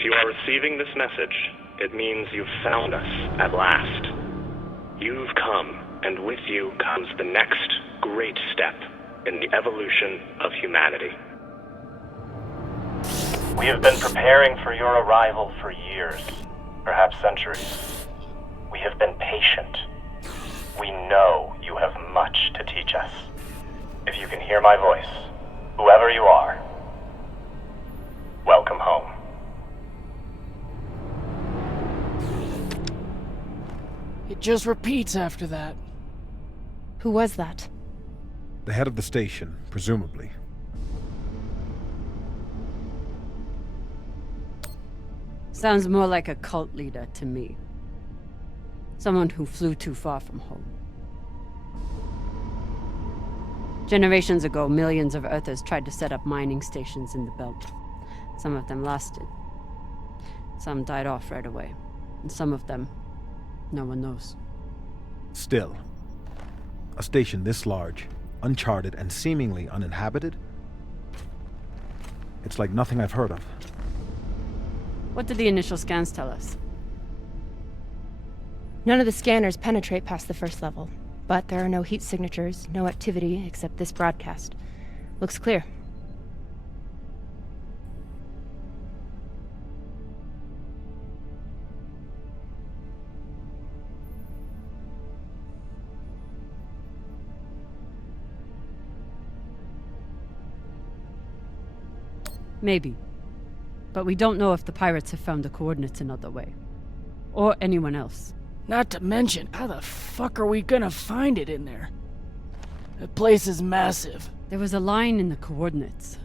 If you are receiving this message, it means you've found us at last. You've come, and with you comes the next great step in the evolution of humanity. We have been preparing for your arrival for years, perhaps centuries. We have been patient. We know you have much to teach us. If you can hear my voice, whoever you are, welcome home. It just repeats after that. Who was that? The head of the station, presumably. Sounds more like a cult leader to me. Someone who flew too far from home. Generations ago, millions of Earthers tried to set up mining stations in the belt. Some of them lasted. Some died off right away. And some of them, no one knows. Still, a station this large, uncharted, and seemingly uninhabited? It's like nothing I've heard of. What did the initial scans tell us? None of the scanners penetrate past the first level, but there are no heat signatures, no activity except this broadcast. Looks clear. Maybe. But we don't know if the pirates have found the coordinates another way. Or anyone else. Not to mention, how the fuck are we gonna find it in there? The place is massive. There was a line in the coordinates.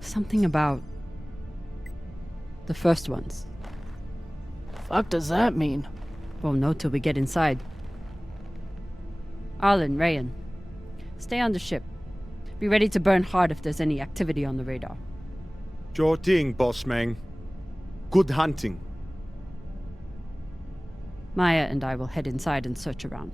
Something about the first ones. Fuck does that mean? Won't know till we get inside. Arlen, Rayan, stay on the ship. Be ready to burn hard if there's any activity on the radar. Sure thing, boss man. Good hunting. Maya and I will head inside and search around.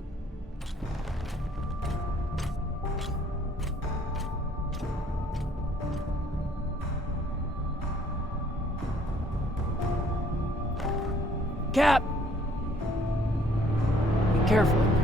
Cap! Be careful in there.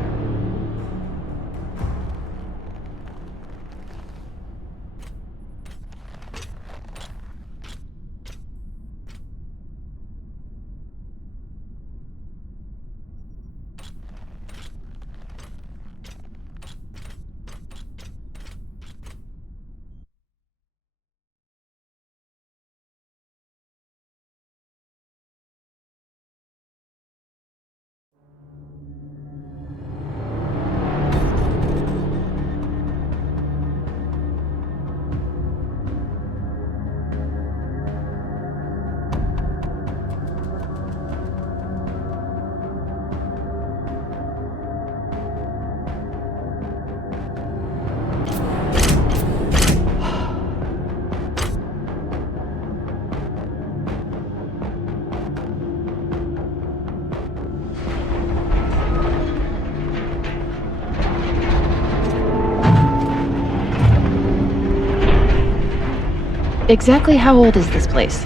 Exactly how old is this place?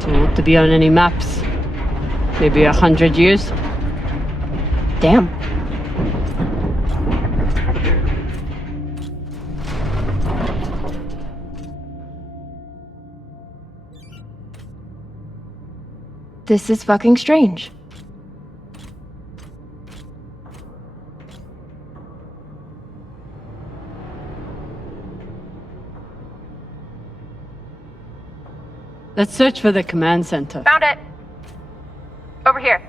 Too old to be on any maps. Maybe 100 years? Damn. This is fucking strange. Let's search for the command center. Found it. Over here.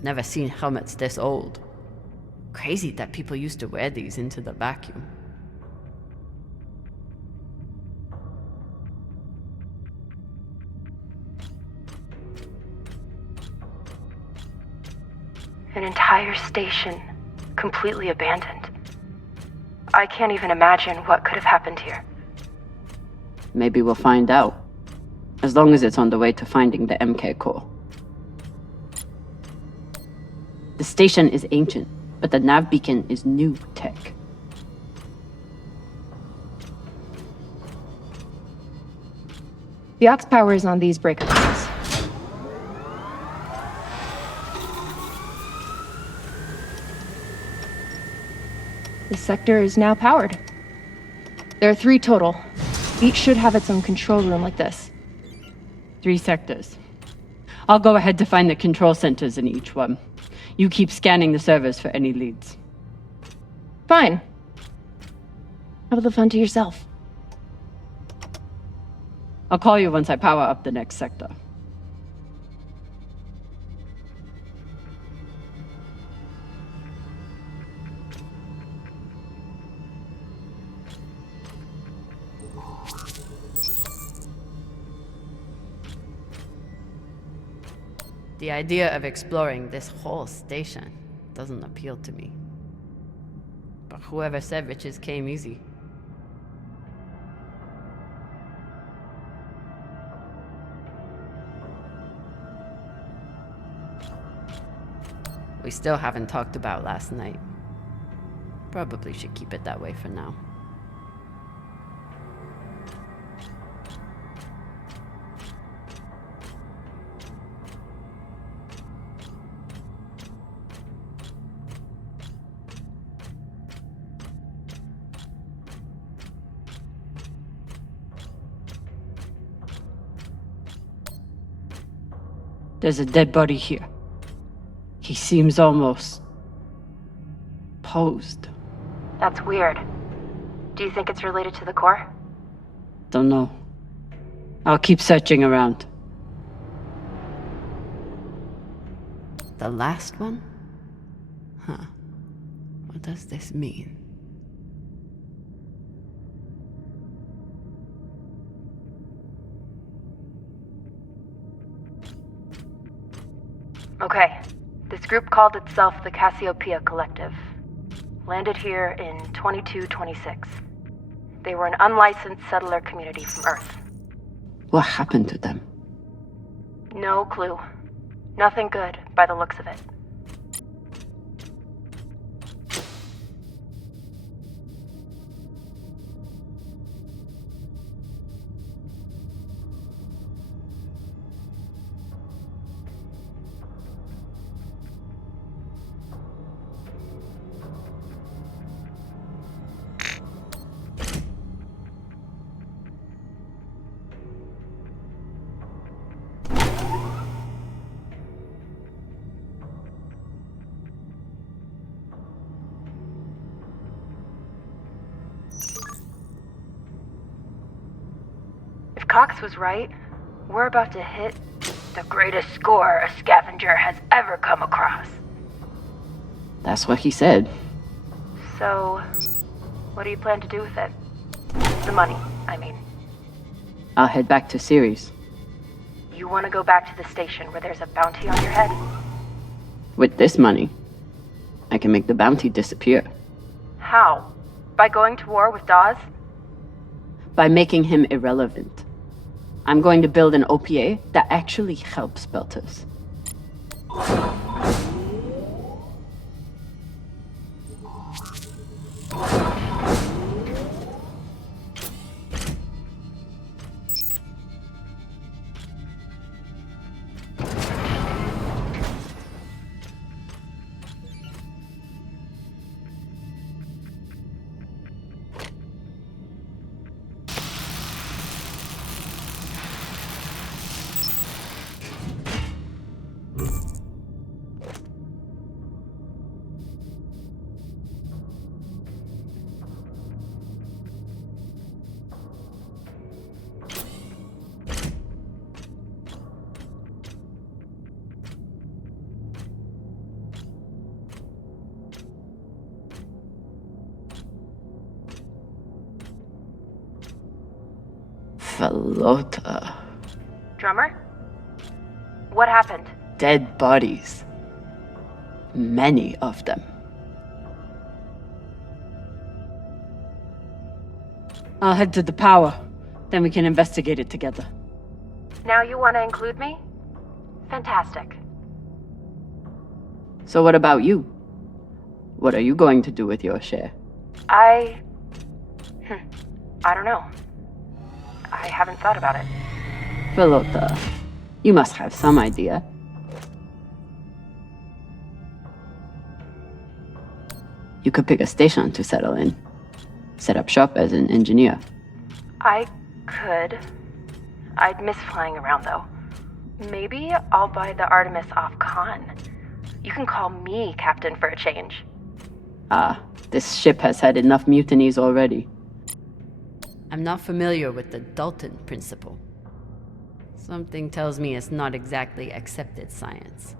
I've never seen helmets this old. Crazy that people used to wear these into the vacuum. An entire station, completely abandoned. I can't even imagine what could have happened here. Maybe we'll find out. As long as it's on the way to finding the MK core. The station is ancient, but the nav beacon is new tech. The aux power is on these breaker coils. This sector is now powered. There are 3 total. Each should have its own control room like this. 3 sectors. I'll go ahead to find the control centers in each one. You keep scanning the servers for any leads. Fine. Have the fun to yourself. I'll call you once I power up the next sector. The idea of exploring this whole station doesn't appeal to me. But whoever said riches came easy. We still haven't talked about last night. Probably should keep it that way for now. There's a dead body here. He seems almost posed. That's weird. Do you think it's related to the core? Don't know. I'll keep searching around. The last one? Huh. What does this mean? Okay. This group called itself the Cassiopeia Collective. Landed here in 2226. They were an unlicensed settler community from Earth. What happened to them? No clue. Nothing good, by the looks of it. Cox was right. We're about to hit the greatest score a scavenger has ever come across. That's what he said. So, what do you plan to do with it? The money, I mean. I'll head back to Series. You want to go back to the station where there's a bounty on your head? With this money, I can make the bounty disappear. How? By going to war with Dawes? By making him irrelevant. I'm going to build an OPA that actually helps Belters. Pelota. Drummer? What happened? Dead bodies. Many of them. I'll head to the power. Then we can investigate it together. Now you want to include me? Fantastic. So what about you? What are you going to do with your share? I don't know. I haven't thought about it. Pelota, you must have some idea. You could pick a station to settle in. Set up shop as an engineer. I could. I'd miss flying around, though. Maybe I'll buy the Artemis off Khan. You can call me captain for a change. Ah, this ship has had enough mutinies already. I'm not familiar with the Dalton principle. Something tells me it's not exactly accepted science.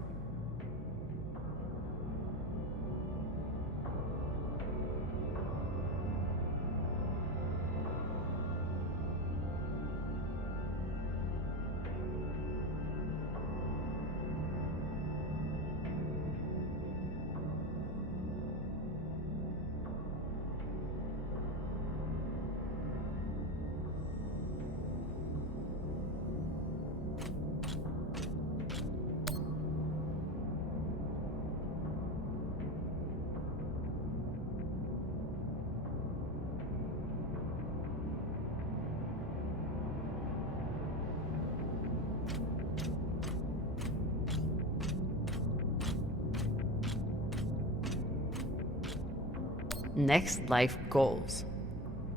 Next life goals.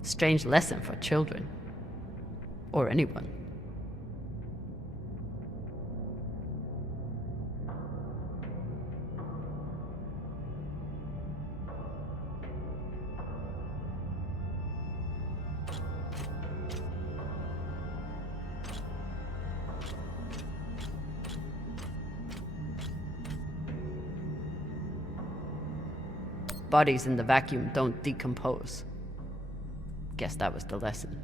Strange lesson for children. Or anyone. Bodies in the vacuum don't decompose. Guess that was the lesson.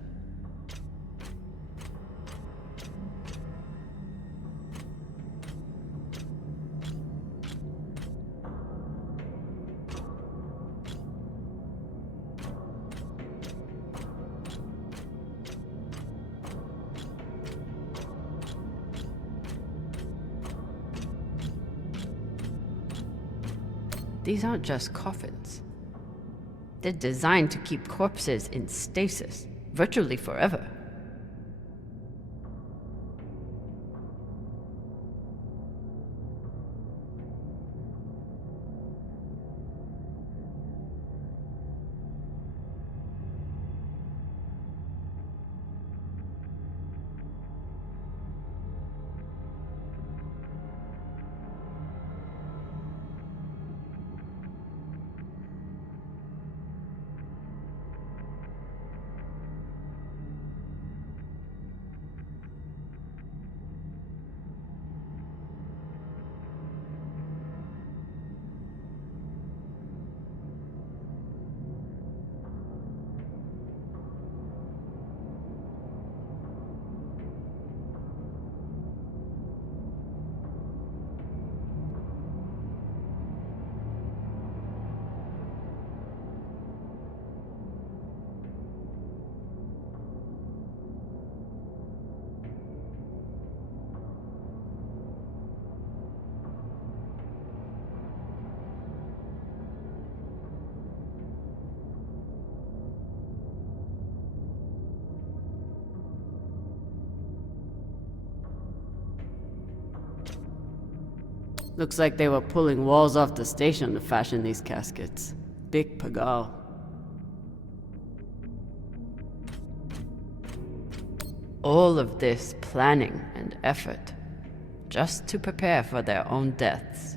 These aren't just coffins. They're designed to keep corpses in stasis, virtually forever. Looks like they were pulling walls off the station to fashion these caskets. Big pagal. All of this planning and effort, just to prepare for their own deaths.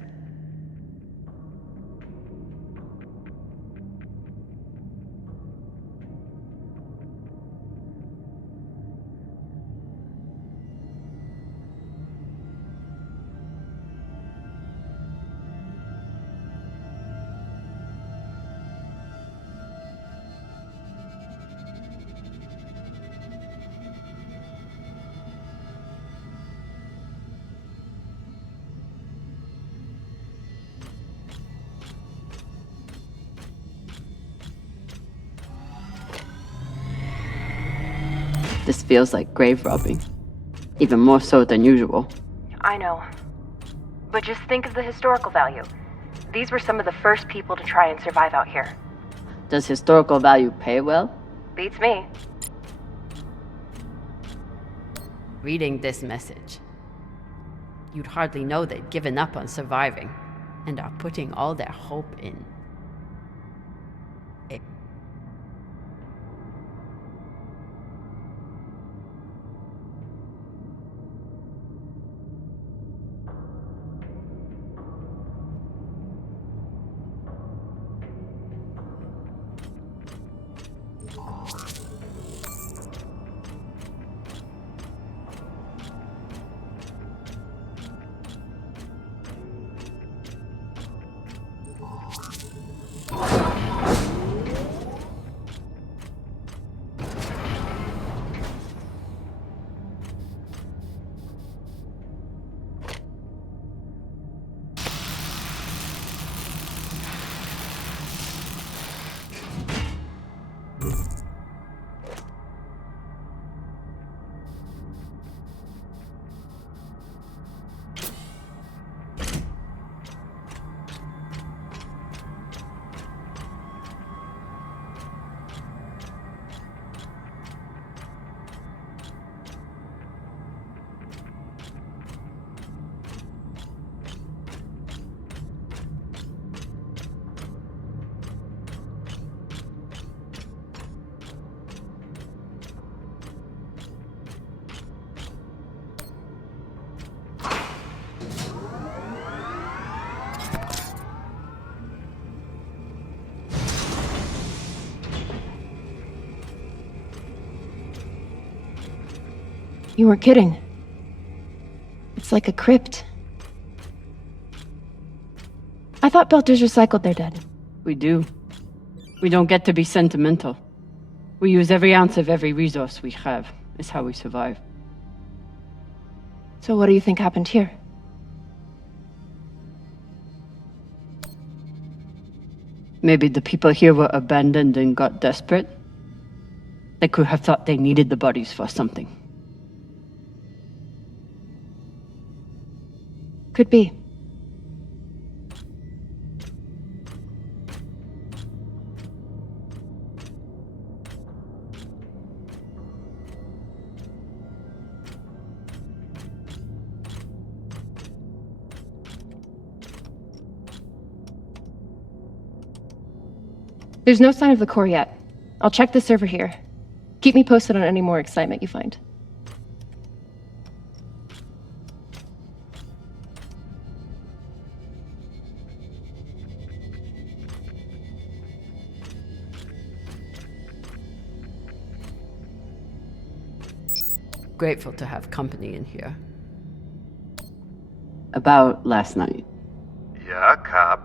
This feels like grave robbing. Even more so than usual. I know. But just think of the historical value. These were some of the first people to try and survive out here. Does historical value pay well? Beats me. Reading this message, you'd hardly know they'd given up on surviving and are putting all their hope in it. You weren't kidding. It's like a crypt. I thought Belters recycled their dead. We do. We don't get to be sentimental. We use every ounce of every resource we have. It's how we survive. So what do you think happened here? Maybe the people here were abandoned and got desperate. They could have thought they needed the bodies for something. Could be. There's no sign of the core yet. I'll check the server here. Keep me posted on any more excitement you find. Grateful to have company in here. About last night. Yeah, Cap.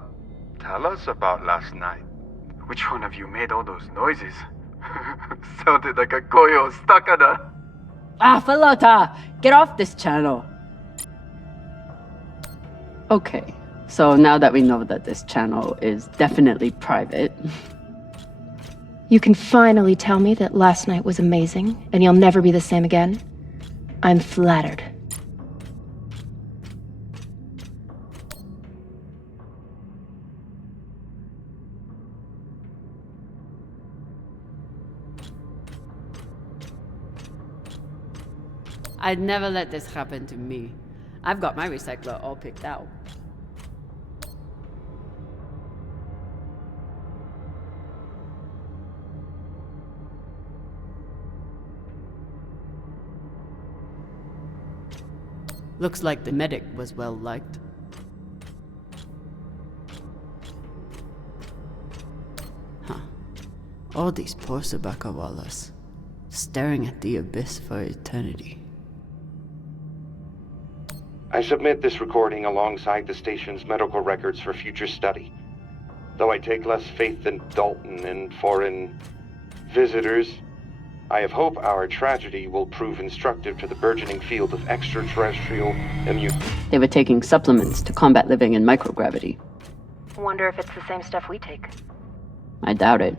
Tell us about last night. Which one of you made all those noises? Sounded like a koyo stuck on a... Ah, Falota! Get off this channel! Okay, so now that we know that this channel is definitely private... You can finally tell me that last night was amazing, and you'll never be the same again? I'm flattered. I'd never let this happen to me. I've got my recycler all picked out. Looks like the medic was well liked. Huh. All these poor Sabakawalas, staring at the abyss for eternity. I submit this recording alongside the station's medical records for future study. Though I take less faith in Dalton and foreign visitors, I have hope our tragedy will prove instructive to the burgeoning field of extraterrestrial immune. They were taking supplements to combat living in microgravity. Wonder if it's the same stuff we take. I doubt it.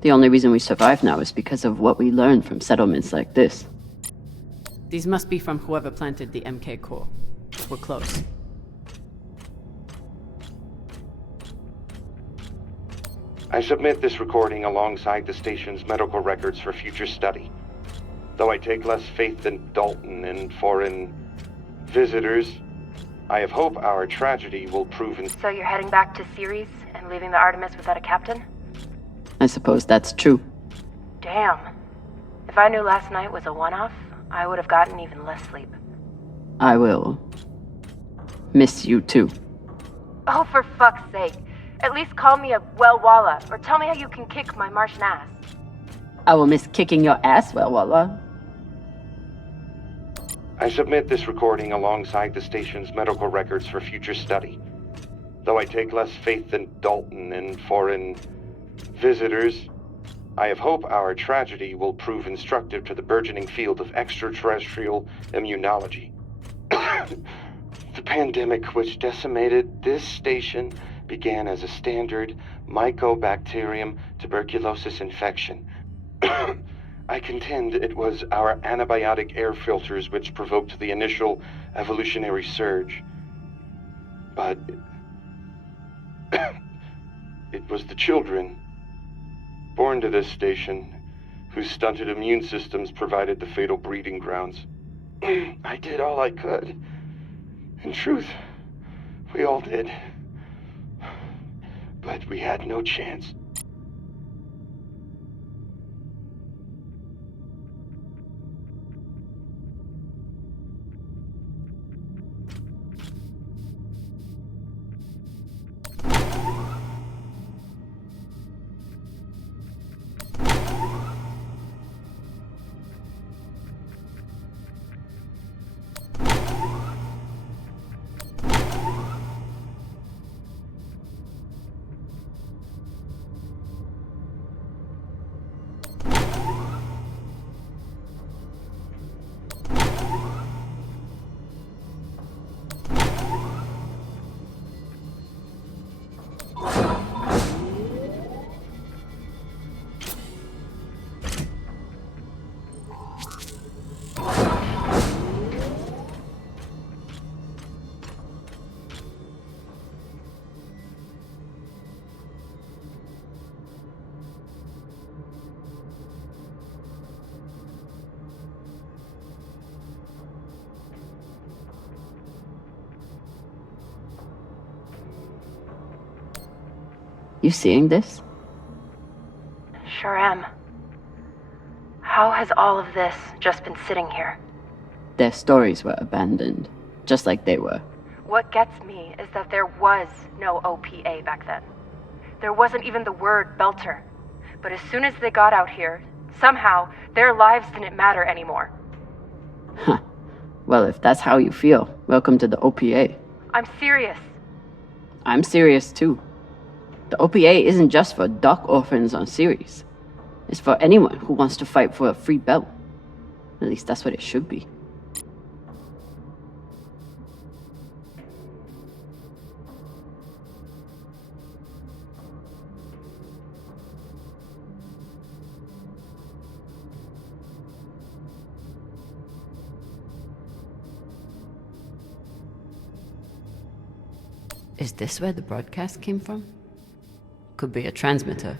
The only reason we survive now is because of what we learned from settlements like this. These must be from whoever planted the MK core. We're close. I submit this recording alongside the station's medical records for future study. Though I take less faith than Dalton in foreign visitors, I have hope our tragedy will prove So you're heading back to Ceres and leaving the Artemis without a captain? I suppose that's true. Damn. If I knew last night was a one-off, I would have gotten even less sleep. I will miss you too. Oh, for fuck's sake. At least call me a well-walla, or tell me how you can kick my Martian ass. I will miss kicking your ass, Walla. I submit this recording alongside the station's medical records for future study. Though I take less faith than Dalton in foreign visitors, I have hope our tragedy will prove instructive to the burgeoning field of extraterrestrial immunology. The pandemic which decimated this station began as a standard Mycobacterium tuberculosis infection. I contend it was our antibiotic air filters which provoked the initial evolutionary surge. But it was the children born to this station whose stunted immune systems provided the fatal breeding grounds. I did all I could. In truth, we all did. But we had no chance. You seeing this? Sure am. How has all of this just been sitting here? Their stories were abandoned, just like they were. What gets me is that there was no OPA back then. There wasn't even the word Belter. But as soon as they got out here, somehow their lives didn't matter anymore. Huh. Well, if that's how you feel, welcome to the OPA. I'm serious. I'm serious too. The OPA isn't just for dock orphans on Ceres. It's for anyone who wants to fight for a free belt. At least that's what it should be. Is this where the broadcast came from? Could be a transmitter.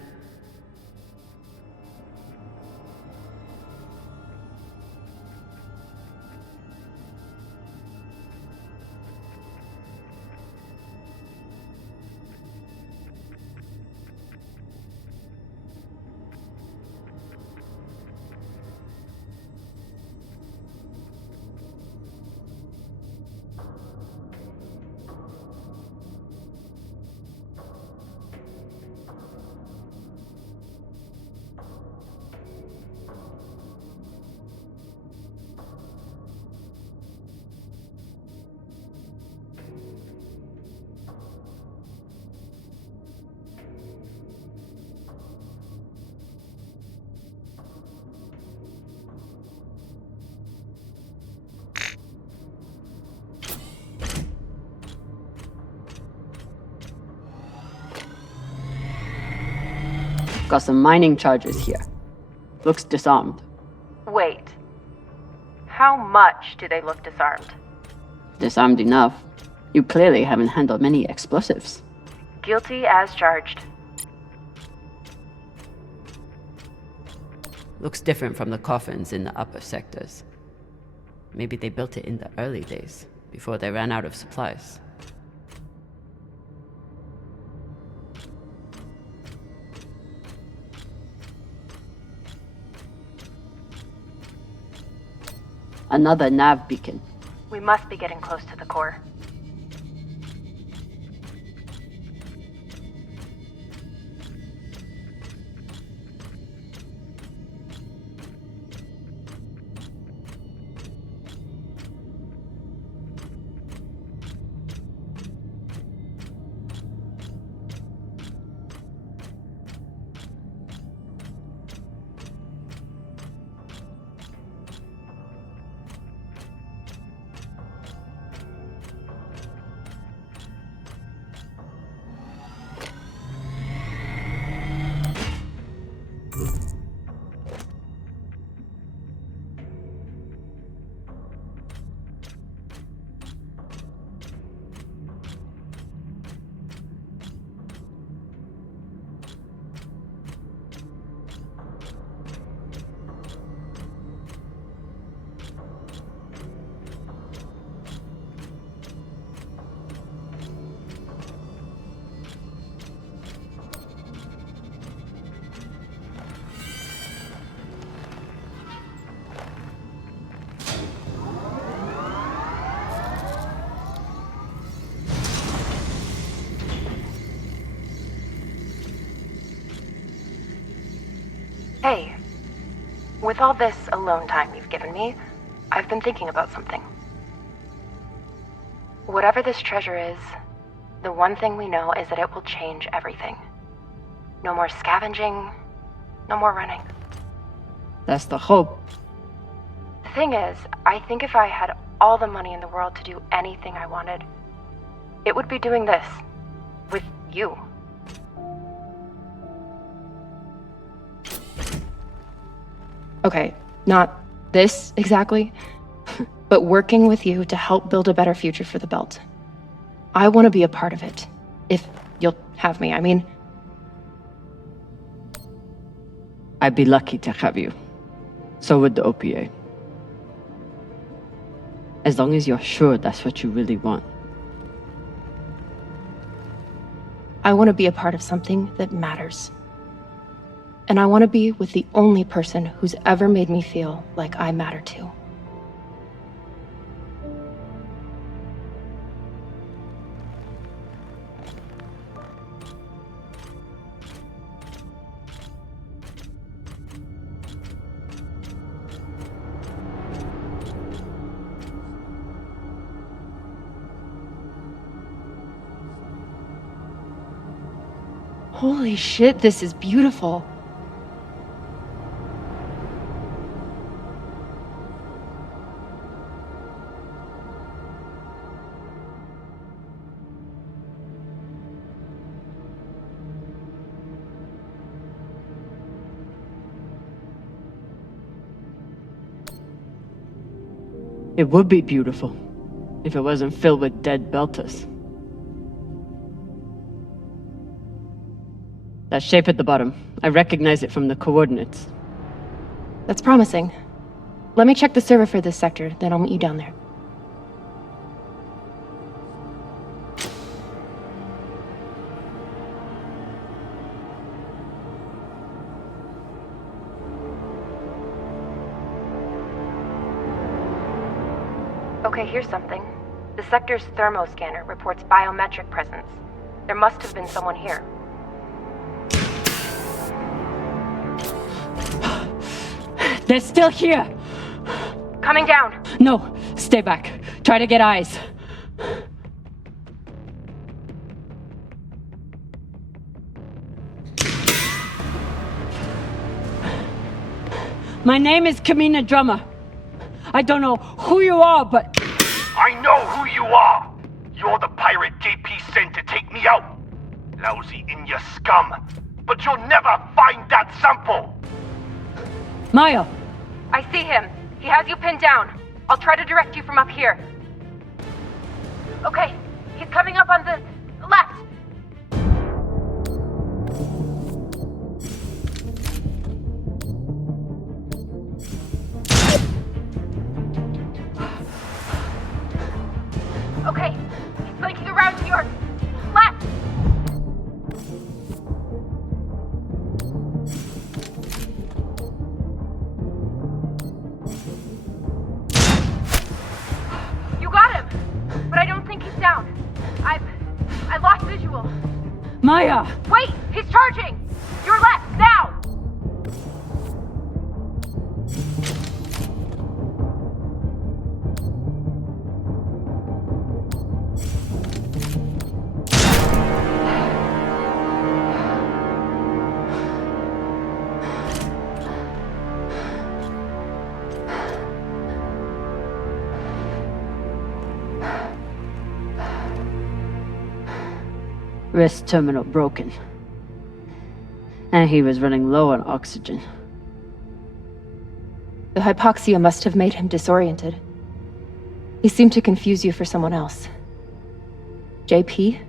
Got some mining charges here. Looks disarmed. Wait. How much do they look disarmed? Disarmed enough. You clearly haven't handled many explosives. Guilty as charged. Looks different from the coffins in the upper sectors. Maybe they built it in the early days, before they ran out of supplies. Another nav beacon. We must be getting close to the core. Hey, with all this alone time you've given me, I've been thinking about something. Whatever this treasure is, the one thing we know is that it will change everything. No more scavenging, no more running. That's the hope. The thing is, I think if I had all the money in the world to do anything I wanted, it would be doing this. With you. Okay, not this exactly, but working with you to help build a better future for the Belt. I want to be a part of it. If you'll have me, I mean. I'd be lucky to have you. So would the OPA. As long as you're sure that's what you really want. I want to be a part of something that matters. And I want to be with the only person who's ever made me feel like I matter too. Holy shit, this is beautiful. It would be beautiful if it wasn't filled with dead Belters. That shape at the bottom, I recognize it from the coordinates. That's promising. Let me check the server for this sector, then I'll meet you down there. Okay, here's something. The sector's thermoscanner reports biometric presence. There must have been someone here. They're still here! Coming down! No, stay back. Try to get eyes. My name is Camina Drummer. I don't know who you are, but... I know who you are! You're the pirate JP sent to take me out! Lousy in your scum! But you'll never find that sample! Maya! I see him. He has you pinned down. I'll try to direct you from up here. Okay, he's coming up on the left. Okay, he's flanking around to your left. You got him, but I don't think he's down. I lost visual. Maya! Wait, he's charging. Your left, now. Wrist terminal broken. And he was running low on oxygen. The hypoxia must have made him disoriented. He seemed to confuse you for someone else. JP?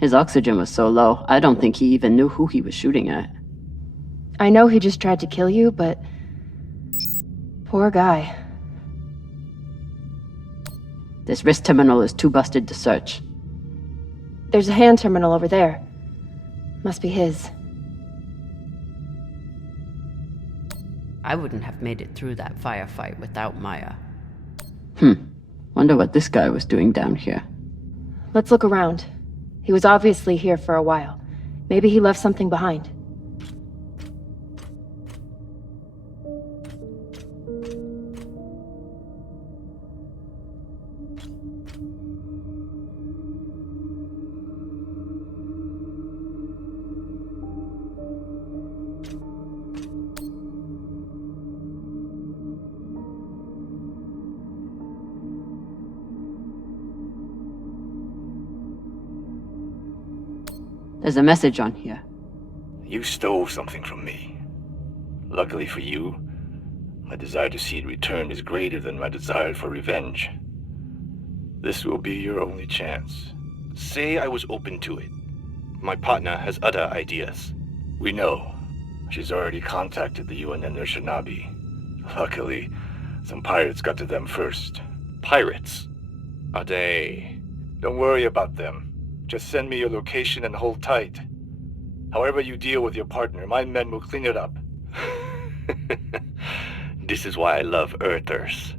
His oxygen was so low, I don't think he even knew who he was shooting at. I know he just tried to kill you, but... poor guy. This wrist terminal is too busted to search. There's a hand terminal over there. Must be his. I wouldn't have made it through that firefight without Maya. Wonder what this guy was doing down here. Let's look around. He was obviously here for a while. Maybe he left something behind. There's a message on here. You stole something from me. Luckily for you, my desire to see it returned is greater than my desire for revenge. This will be your only chance. Say I was open to it. My partner has other ideas. We know. She's already contacted the U.N.N Urshinabi. Luckily, some pirates got to them first. Pirates? Are they? Don't worry about them. Just send me your location and hold tight. However you deal with your partner, my men will clean it up. This is why I love Earthers.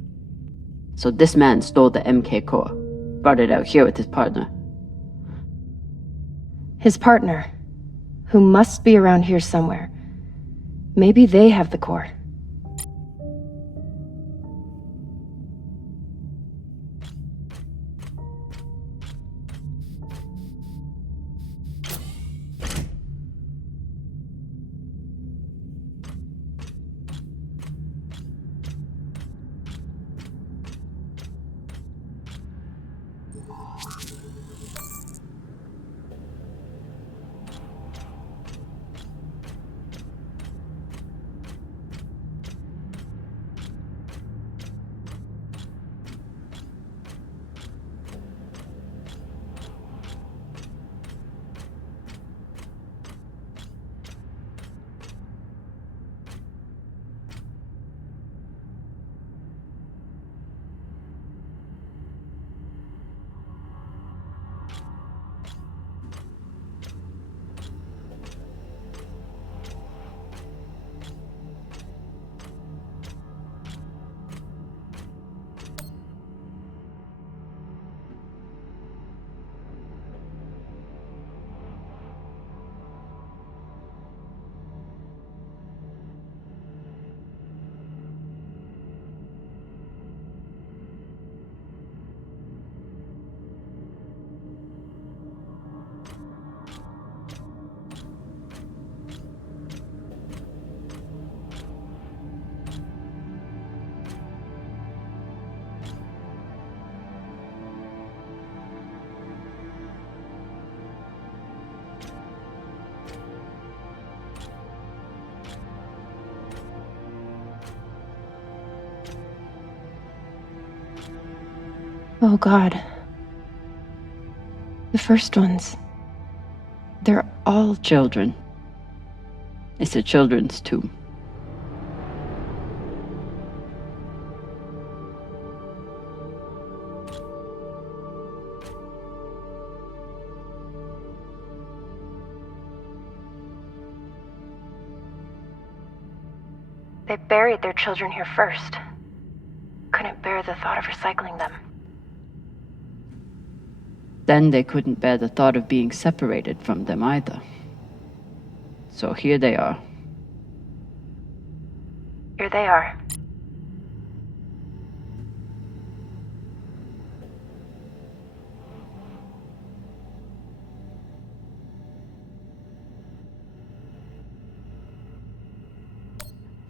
So this man stole the MK core, brought it out here with his partner. His partner, who must be around here somewhere. Maybe they have the core. Oh, God. The first ones. They're all Children. It's a children's tomb. They buried their children here first. Couldn't bear the thought of recycling them. Then they couldn't bear the thought of being separated from them either. So here they are. Here they are.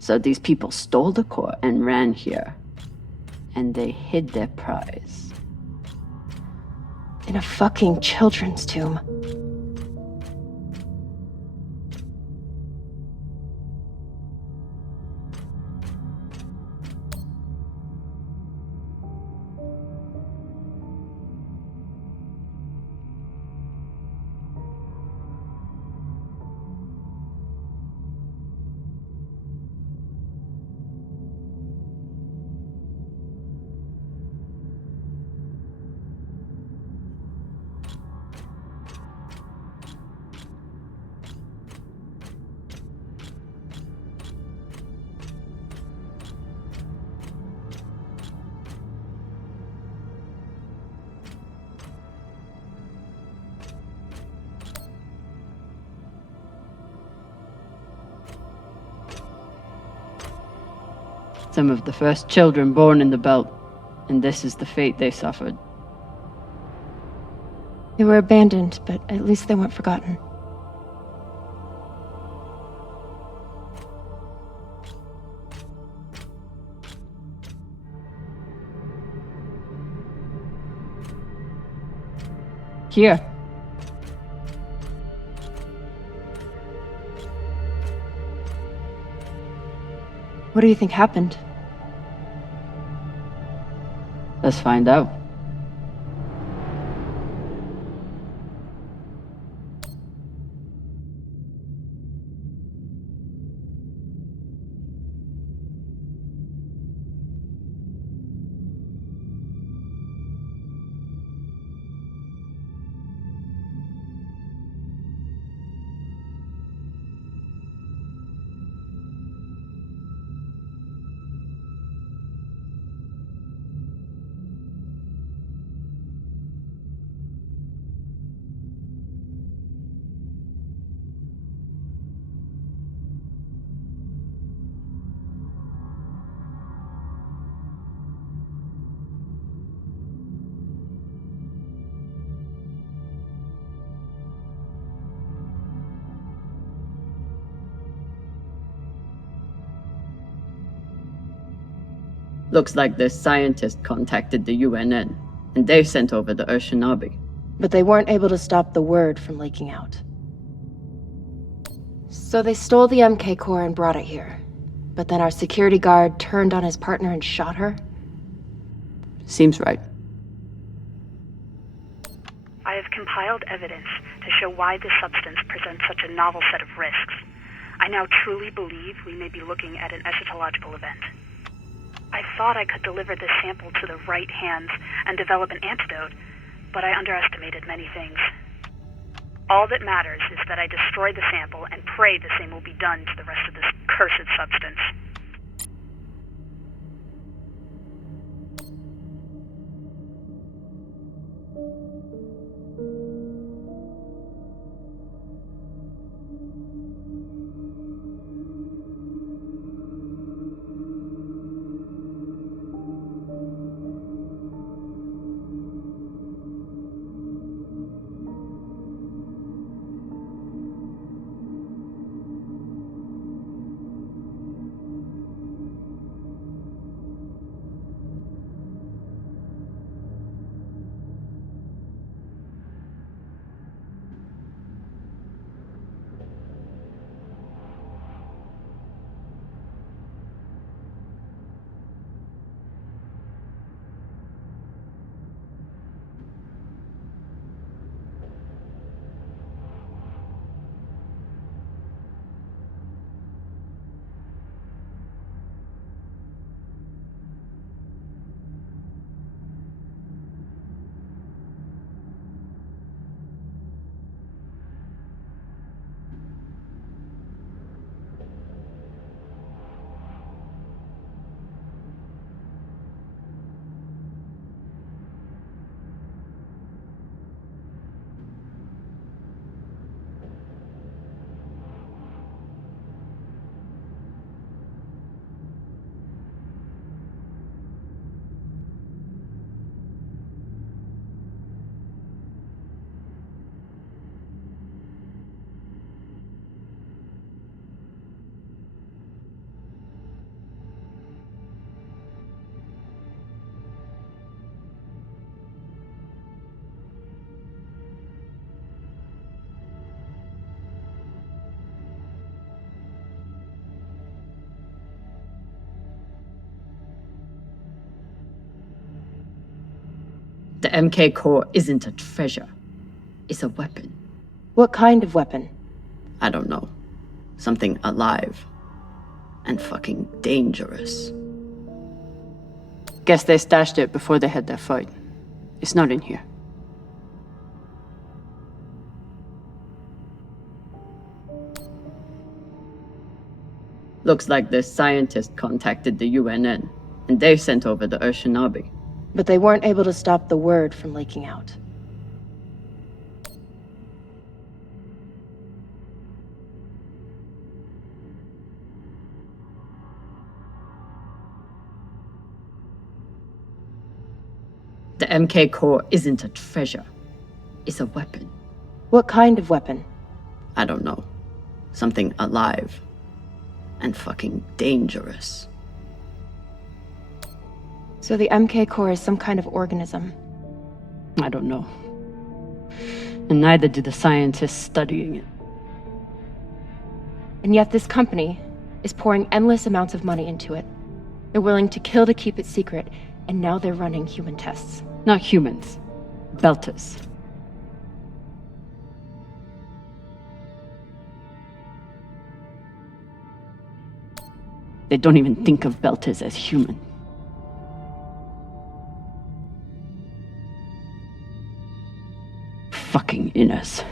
So these people stole the core and ran here. And they hid their prize. In a fucking children's tomb. Some of the first children born in the belt, and this is the fate they suffered. They were abandoned, but at least they weren't forgotten. Here. What do you think happened? Let's find out. Looks like this scientist contacted the U.N.N, and they sent over the Urshinabi. But they weren't able to stop the word from leaking out. So they stole the MK core and brought it here. But then our security guard turned on his partner and shot her? Seems right. I have compiled evidence to show why this substance presents such a novel set of risks. I now truly believe we may be looking at an eschatological event. I thought I could deliver this sample to the right hands and develop an antidote, but I underestimated many things. All that matters is that I destroy the sample and pray the same will be done to the rest of this cursed substance. The MK core isn't a treasure. It's a weapon. What kind of weapon? I don't know. Something alive. And fucking dangerous. Guess they stashed it before they had their fight. It's not in here. Looks like this scientist contacted the U.N.N, and they sent over the Urshinabi. But they weren't able to stop the word from leaking out. The MK core isn't a treasure. It's a weapon. What kind of weapon? I don't know. Something alive. And fucking dangerous. So the MK core is some kind of organism. I don't know. And neither do the scientists studying it. And yet this company is pouring endless amounts of money into it. They're willing to kill to keep it secret, and now they're running human tests. Not humans. Belters. They don't even think of Belters as human. Fucking inners.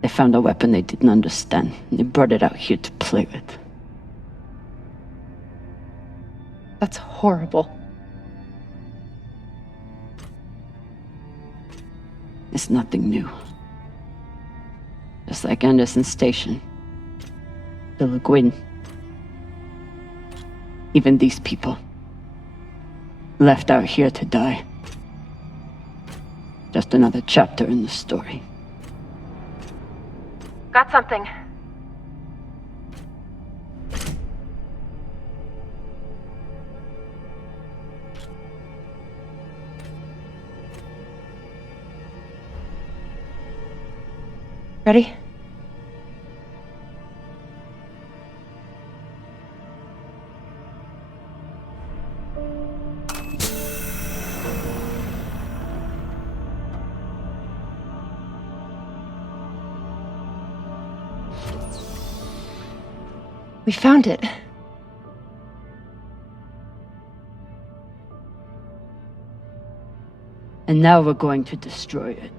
They found a weapon they didn't understand, and they brought it out here to play with. That's horrible. It's nothing new. Just like Anderson Station. The Lagoon. Even these people. Left out here to die. Just another chapter in the story. Got something. Ready? We found it. And now we're going to destroy it.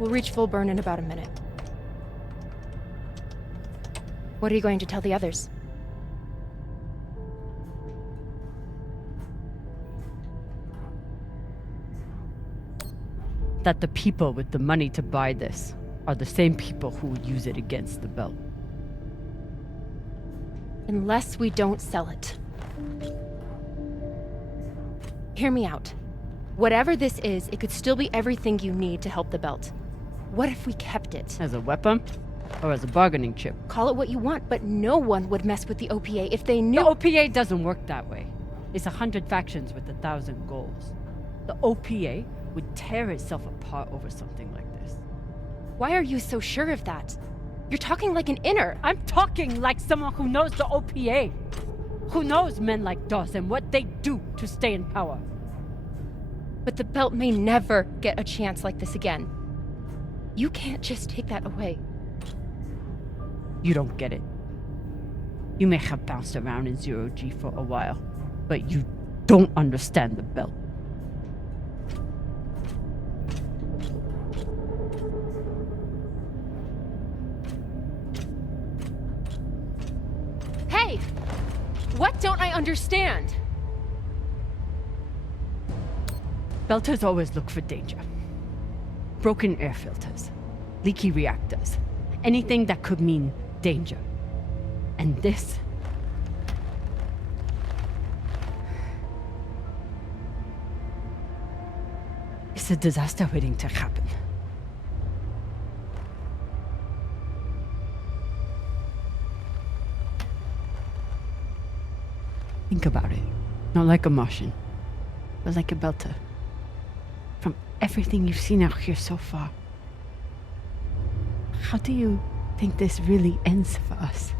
We'll reach full burn in about a minute. What are you going to tell the others? That the people with the money to buy this are the same people who would use it against the belt. Unless we don't sell it. Hear me out. Whatever this is, it could still be everything you need to help the belt. What if we kept it? As a weapon? Or as a bargaining chip? Call it what you want, but no one would mess with the OPA if they knew— The OPA doesn't work that way. It's 100 factions with 1,000 goals. The OPA would tear itself apart over something like this. Why are you so sure of that? You're talking like an inner. I'm talking like someone who knows the OPA. Who knows men like Doss and what they do to stay in power. But the belt may never get a chance like this again. You can't just take that away. You don't get it. You may have bounced around in zero-G for a while, but you don't understand the belt. Hey! What don't I understand? Belters always look for danger. Broken air filters, leaky reactors, anything that could mean danger. And this... it's a disaster waiting to happen. Think about it. Not like a Martian, but like a Belter. From everything you've seen out here so far, how do you think this really ends for us?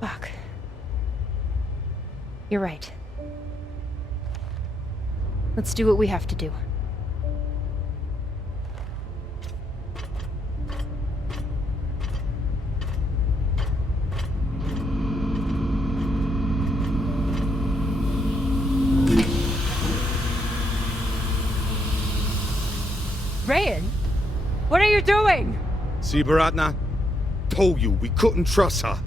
Fuck. You're right. Let's do what we have to do. Rayan, what are you doing? See, Baratna? Told you we couldn't trust her.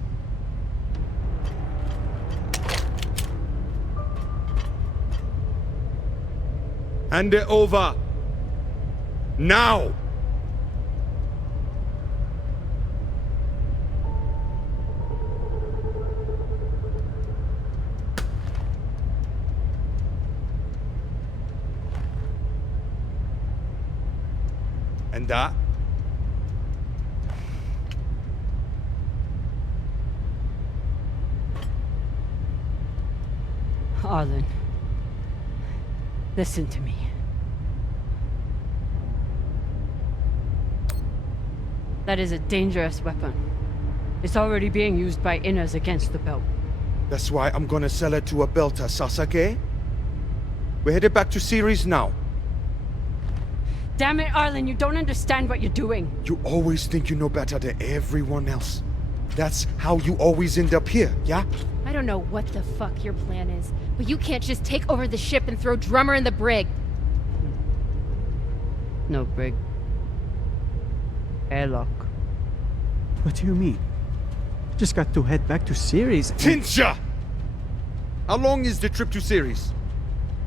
Hand it over. Now! And that? Arlen, listen to me. That is a dangerous weapon. It's already being used by inners against the belt. That's why I'm gonna sell it to a Belter, Sasake. We're headed back to Ceres now. Damn it, Arlen, you don't understand what you're doing. You always think you know better than everyone else. That's how you always end up here, yeah? I don't know what the fuck your plan is, but you can't just take over the ship and throw Drummer in the brig. No brig. Airlock. What do you mean? Just got to head back to Ceres and... Tinsha! How long is the trip to Ceres?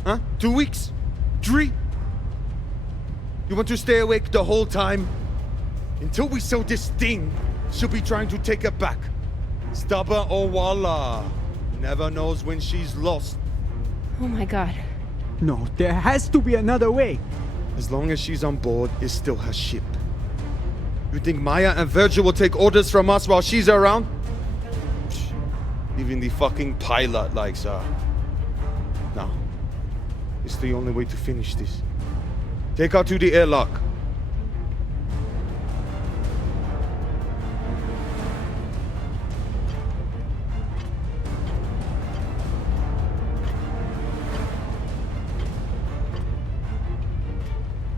Huh? 2 weeks? 3? You want to stay awake the whole time? Until we sell this thing, she'll be trying to take it back. Stubborn or walla. Never knows when she's lost. Oh my god. No, there has to be another way. As long as she's on board, it's still her ship. You think Maya and Virgil will take orders from us while she's around? Even the fucking pilot likes her. No. It's the only way to finish this. Take her to the airlock.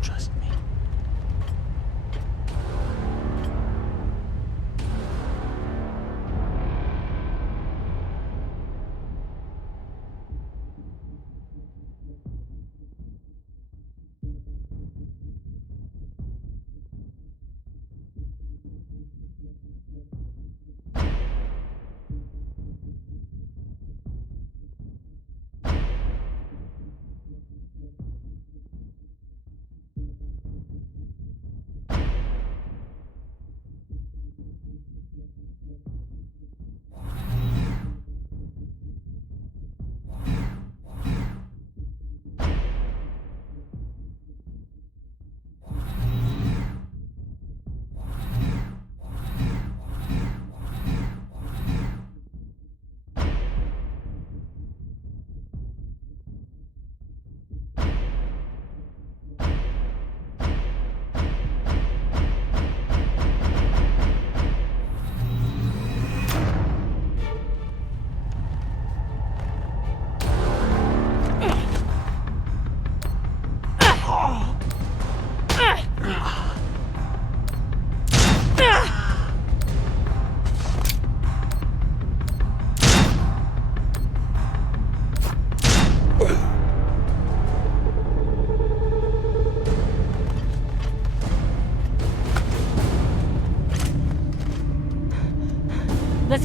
Trust me.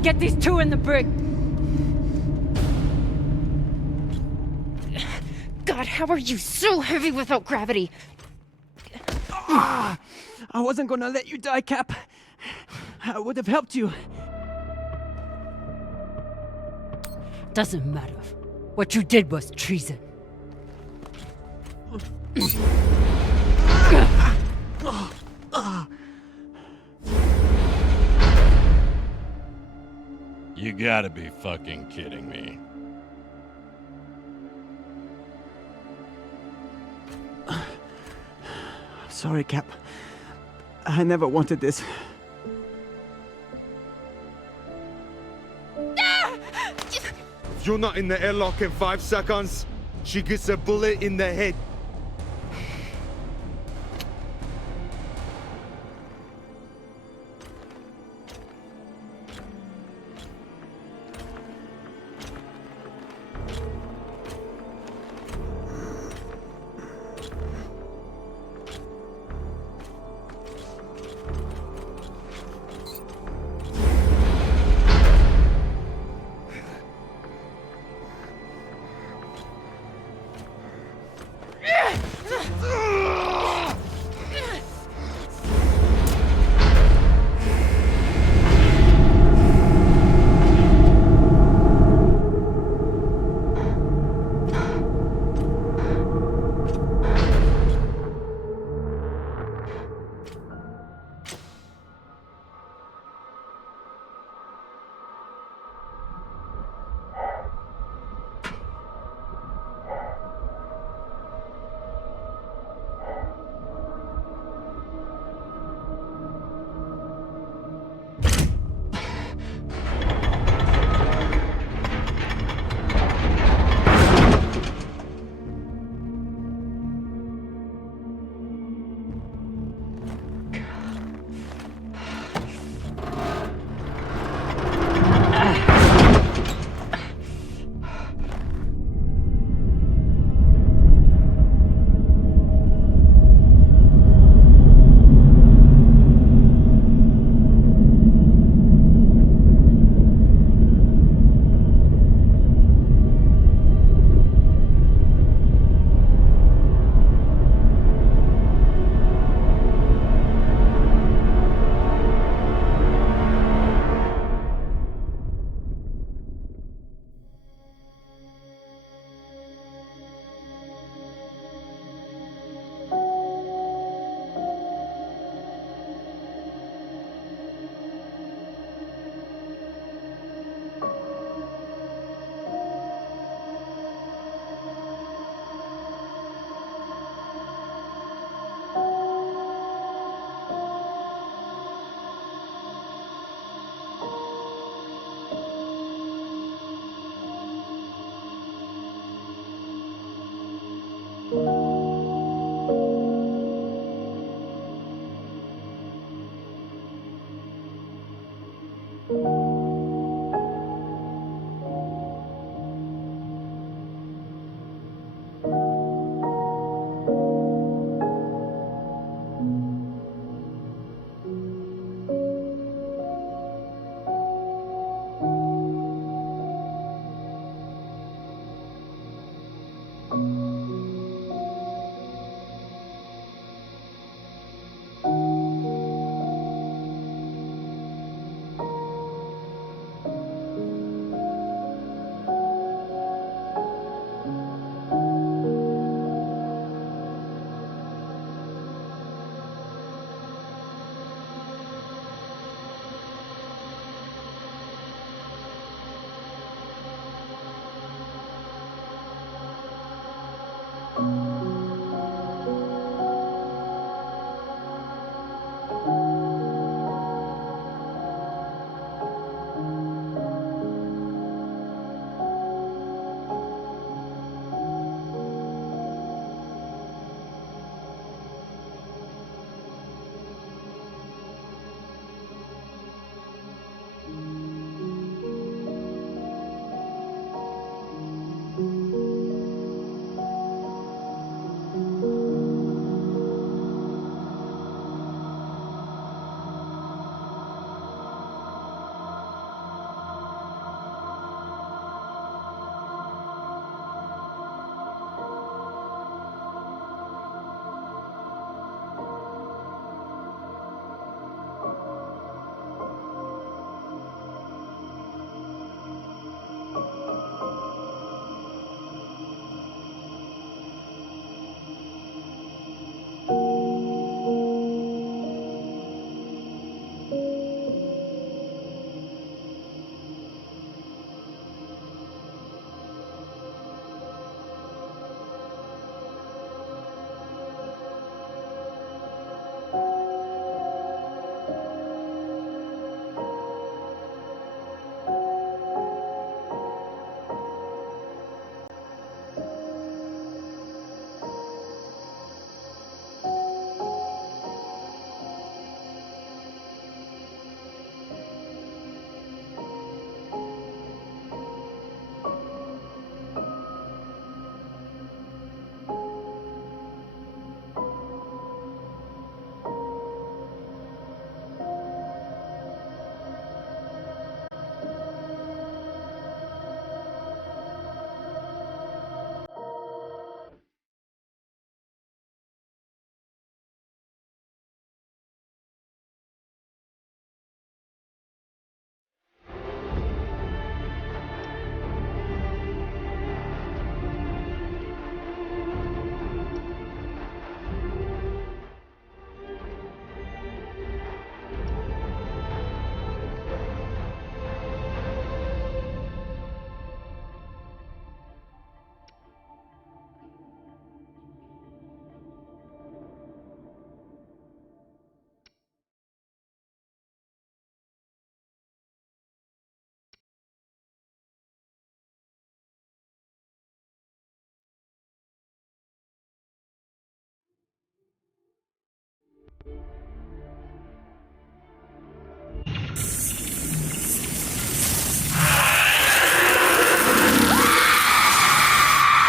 Get these two in the brig! God, how are you so heavy without gravity? I wasn't gonna let you die, Cap. I would have helped you. Doesn't matter. What you did was treason. You gotta be fucking kidding me. Sorry, Cap. I never wanted this. If you're not in the airlock in 5 seconds, she gets a bullet in the head.